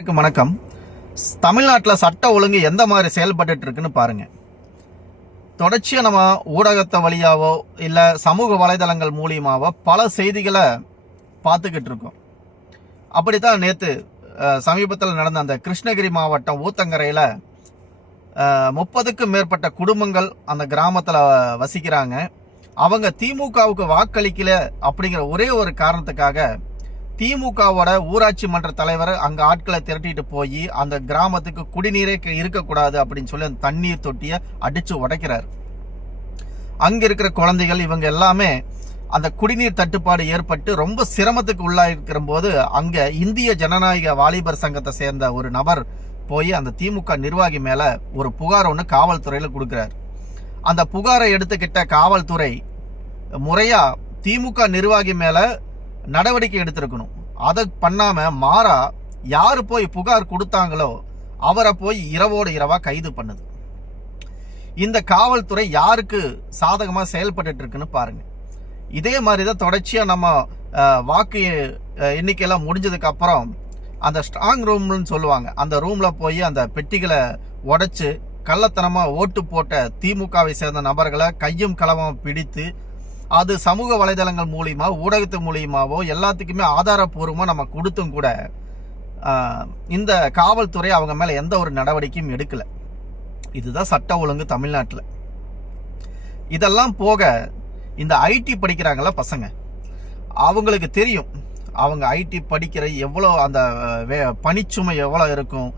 வணக்கம். தமிழ்நாட்டில் சட்ட ஒழுங்கு எந்த மாதிரி செயல்பட்டு இருக்குன்னு பாருங்க. தொடர்ச்சியா நம்ம ஊடகத்தை வழியாவோ இல்ல சமூக வலைதளங்கள் மூலியமாவோ பல செய்திகளை பார்த்துக்கிட்டு இருக்கோம். அப்படித்தான் நேத்து சமீபத்தில் நடந்த அந்த கிருஷ்ணகிரி மாவட்டம் ஊத்தங்கரையில 30க்கும் மேற்பட்ட குடும்பங்கள் அந்த கிராமத்துல வசிக்கிறாங்க. அவங்க திமுகவுக்கு வாக்களிக்கல அப்படிங்கிற ஒரே ஒரு காரணத்துக்காக திமுகவோட ஊராட்சி மன்ற தலைவர் அங்க ஆட்களை திரட்டிட்டு போய் அந்த கிராமத்துக்கு குடிநீரே இருக்கக்கூடாது அப்படின்னு சொல்லி அந்த தண்ணீர் தொட்டியை அடிச்சு உடைக்கிறார். அங்க இருக்கிற குழந்தைகள் இவங்க எல்லாமே அந்த குடிநீர் தட்டுப்பாடு ஏற்பட்டு ரொம்ப சிரமத்துக்கு உள்ளாயிருக்கிற போது அங்க இந்திய ஜனநாயக வாலிபர் சங்கத்தை சேர்ந்த ஒரு நபர் போய் அந்த திமுக நிர்வாகி மேல ஒரு புகார் ஒன்று காவல்துறையில கொடுக்கிறார். அந்த புகாரை எடுத்துக்கிட்ட காவல்துறை முறையா திமுக நிர்வாகி மேல நடவடிக்கை எடுத்திருக்கணும். அதை பண்ணாம மாறா யாரு போய் புகார் கொடுத்தாங்களோ அவரை போய் இரவோடு இரவா கைது பண்ணுது. இந்த காவல்துறை யாருக்கு சாதகமா செயல்பட்டு இருக்குன்னு பாருங்க. இதே மாதிரிதான் தொடர்ச்சியா நம்ம வாக்கு எண்ணிக்கையெல்லாம் முடிஞ்சதுக்கு அப்புறம் அந்த ஸ்ட்ராங் ரூம்னு சொல்லுவாங்க, அந்த ரூம்ல போய் அந்த பெட்டிகளை உடைச்சு கள்ளத்தனமா ஓட்டு போட்ட திமுகவை சேர்ந்த நபர்களை கையும் களவும் பிடித்து அது சமூக வலைதளங்கள் மூலியமா ஊடகத்து மூலியமாவோ எல்லாத்துக்குமே ஆதாரப்பூர்வமா நம்ம கொடுத்தும் கூட இந்த காவல்துறை அவங்க மேல எந்த ஒரு நடவடிக்கையும் எடுக்கல. இதுதான் சட்ட ஒழுங்கு தமிழ்நாட்டில். இதெல்லாம் போக இந்த ஐடி படிக்கிறாங்கள பசங்க, அவங்களுக்கு தெரியும் அவங்க ஐடி படிக்கிற எவ்வளோ அந்த பணிச்சுமை எவ்வளோ இருக்கும்,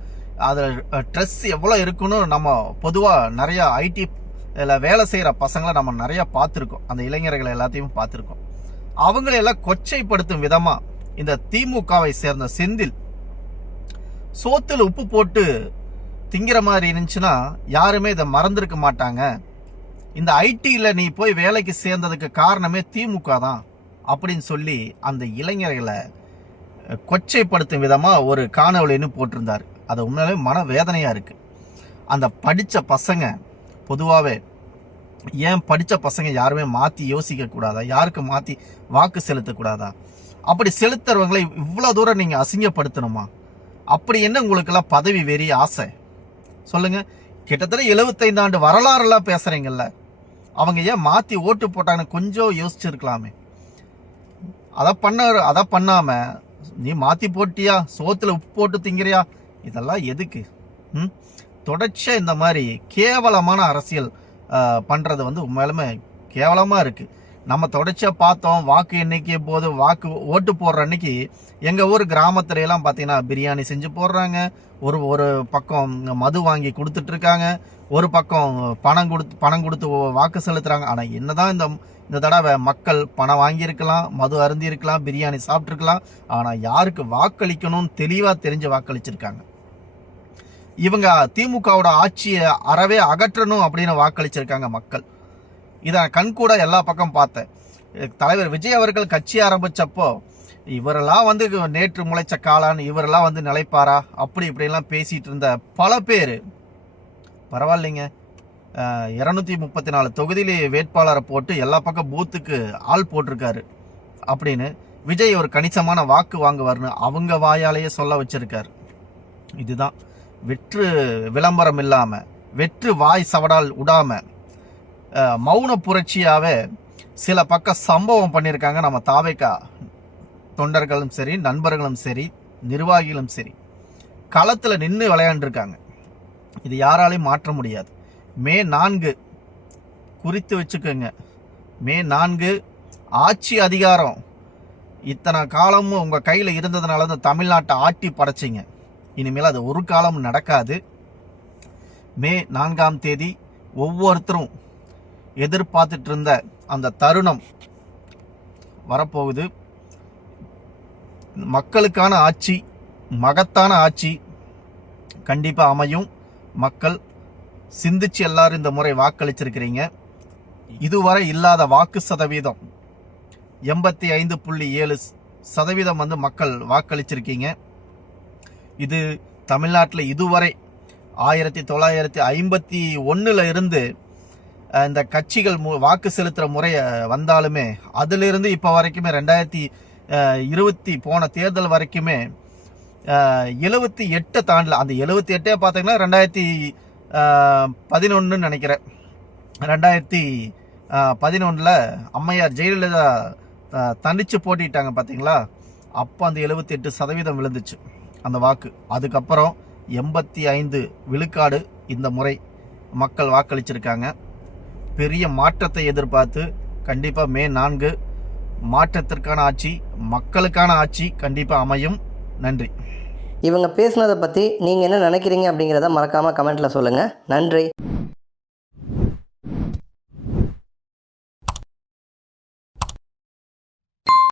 அதில் ஸ்ட்ரெஸ் எவ்வளோ இருக்குன்னு நம்ம பொதுவாக நிறைய ஐடி வேலை செய்கிற பசங்களை நம்ம நிறைய பார்த்துருக்கோம். அந்த இளைஞர்களை எல்லாத்தையும் பார்த்துருக்கோம். அவங்களையெல்லாம் கொச்சைப்படுத்தும் விதமா இந்த திமுகவை சேர்ந்த செந்தில் சோத்தில் உப்பு போட்டு திங்கிற மாதிரி இருந்துச்சுன்னா யாருமே இதை மறந்துருக்க மாட்டாங்க. இந்த ஐடியில் நீ போய் வேலைக்கு சேர்ந்ததுக்கு காரணமே திமுக தான் அப்படின்னு சொல்லி அந்த இளைஞர்களை கொச்சைப்படுத்தும் விதமா ஒரு காணொளின்னு போட்டிருந்தார். அது உண்மையிலே மன வேதனையா இருக்கு. அந்த படித்த பசங்க பொதுவாகவே ஏன் படித்த பசங்க யாருமே மாற்றி யோசிக்க கூடாதா, யாருக்கு மாற்றி வாக்கு செலுத்தக்கூடாதா? அப்படி செலுத்துறவங்களை இவ்வளோ தூரம் நீங்கள் அசிங்கப்படுத்தணுமா? அப்படி என்ன உங்களுக்கெல்லாம் பதவி வெறி ஆசை சொல்லுங்க. கிட்டத்தட்ட 75 ஆண்டு வரலாறுலாம் பேசுறீங்கல்ல, அவங்க ஏன் மாற்றி ஓட்டு போட்டாங்கன்னு கொஞ்சம் யோசிச்சிருக்கலாமே. அதை பண்ணாம நீ மாற்றி போட்டியா, சோத்துல உப்பு போட்டு திங்கிறியா, இதெல்லாம் எதுக்கு? தொடர்ச்சியா இந்த மாதிரி கேவலமான அரசியல் பண்றது உண்மையிலுமே கேவலமா இருக்கு. நம்ம தொடர்ச்சியா பார்த்தோம். வாக்கு எண்ணிக்கை போது ஓட்டு போடுற அன்னைக்கு எங்க ஊர் கிராமத்துல எல்லாம் பாத்தீங்கன்னா பிரியாணி செஞ்சு போடுறாங்க, ஒரு பக்கம் மது வாங்கி கொடுத்துட்டு இருக்காங்க, ஒரு பக்கம் பணம் கொடுத்து வாக்கு செலுத்துறாங்க. ஆனா என்னதான் இந்த தடவை மக்கள் பணம் வாங்கியிருக்கலாம், மது அருந்தி இருக்கலாம், பிரியாணி சாப்பிட்டுருக்கலாம், ஆனா யாருக்கு வாக்களிக்கணும்னு தெளிவா தெரிஞ்சு வாக்களிச்சிருக்காங்க. இவங்க திமுகவோட ஆட்சியை அறவே அகற்றணும் அப்படின்னு வாக்களிச்சிருக்காங்க மக்கள். இதை கண்கூட எல்லா பக்கம் பார்த்தேன். தலைவர் விஜய் அவர்கள் கட்சி ஆரம்பிச்சப்போ இவரெல்லாம் நேற்று முளைச்ச காளான், இவரெல்லாம் நிலைப்பாரா அப்படி இப்படிலாம் பேசிட்டு இருந்த பல பேர் பரவாயில்லைங்க, 234 தொகுதியிலே வேட்பாளரை போட்டு எல்லா பக்கம் பூத்துக்கு ஆள் போட்டிருக்காரு அப்படின்னு விஜய் ஒரு கணிசமான வாக்கு வாங்குவார்னு அவங்க வாயாலேயே சொல்ல வச்சிருக்காரு. இதுதான் வெற்று விளம்பரம் இல்லாம, வெற்று வாய் சவடால் விடாம மௌன புரட்சியாவே சில பக்கம் சம்பவம் பண்ணியிருக்காங்க நம்ம தாவேகா தொண்டர்களும் சரி, நண்பர்களும் சரி, நிர்வாகிகளும் சரி, களத்தில் நின்று விளையாண்டுருக்காங்க. இது யாராலையும் மாற்ற முடியாது. மே 4 குறித்து வச்சுக்கோங்க. மே 4 ஆட்சி அதிகாரம் இத்தனை காலமும் உங்க கையில இருந்ததுனால தான் தமிழ்நாட்டை ஆட்டி படைச்சிங்க. இனிமேல் அது ஒரு காலம் நடக்காது. மே 4ஆம் தேதி ஒவ்வொருத்தரும் எதிர்பார்த்துட்டு இருந்த அந்த தருணம் வரப்போகுது. மக்களுக்கான ஆட்சி, மகத்தான ஆட்சி கண்டிப்பா அமையும். மக்கள் சிந்திச்சு எல்லாரும் இந்த முறை வாக்களிச்சிருக்கிறீங்க. இதுவரை இல்லாத வாக்கு சதவீதம் 85.7% மக்கள் வாக்களிச்சிருக்கீங்க. இது தமிழ்நாட்டில் இதுவரை 1951 இருந்து இந்த கட்சிகள் வாக்கு செலுத்துகிற முறை வந்தாலுமே அதிலிருந்து இப்போ வரைக்குமே 2020 போன தேர்தல் வரைக்குமே 78 தாண்டல. அந்த 78 பார்த்தீங்கன்னா 2011 நினைக்கிறேன். 2011 அம்மையார் ஜெயலலிதா தனிச்சு போட்டிட்டாங்க பார்த்தீங்களா, அப்போ அந்த 78% விழுந்துச்சு அந்த வாக்கு. அதுக்கப்புறம் 85 விழுக்காடு இந்த முறை மக்கள் வாக்களிச்சிருக்காங்க. பெரிய மாற்றத்தை எதிர்பார்த்து கண்டிப்பாக மே 4 மாற்றத்திற்கான ஆட்சி, மக்களுக்கான ஆட்சி கண்டிப்பாக அமையும். நன்றி. இவங்க பேசுனதை பற்றி நீங்கள் என்ன நினைக்கிறீங்க அப்படிங்கிறத மறக்காமல் கமெண்ட்டில் சொல்லுங்கள். நன்றி.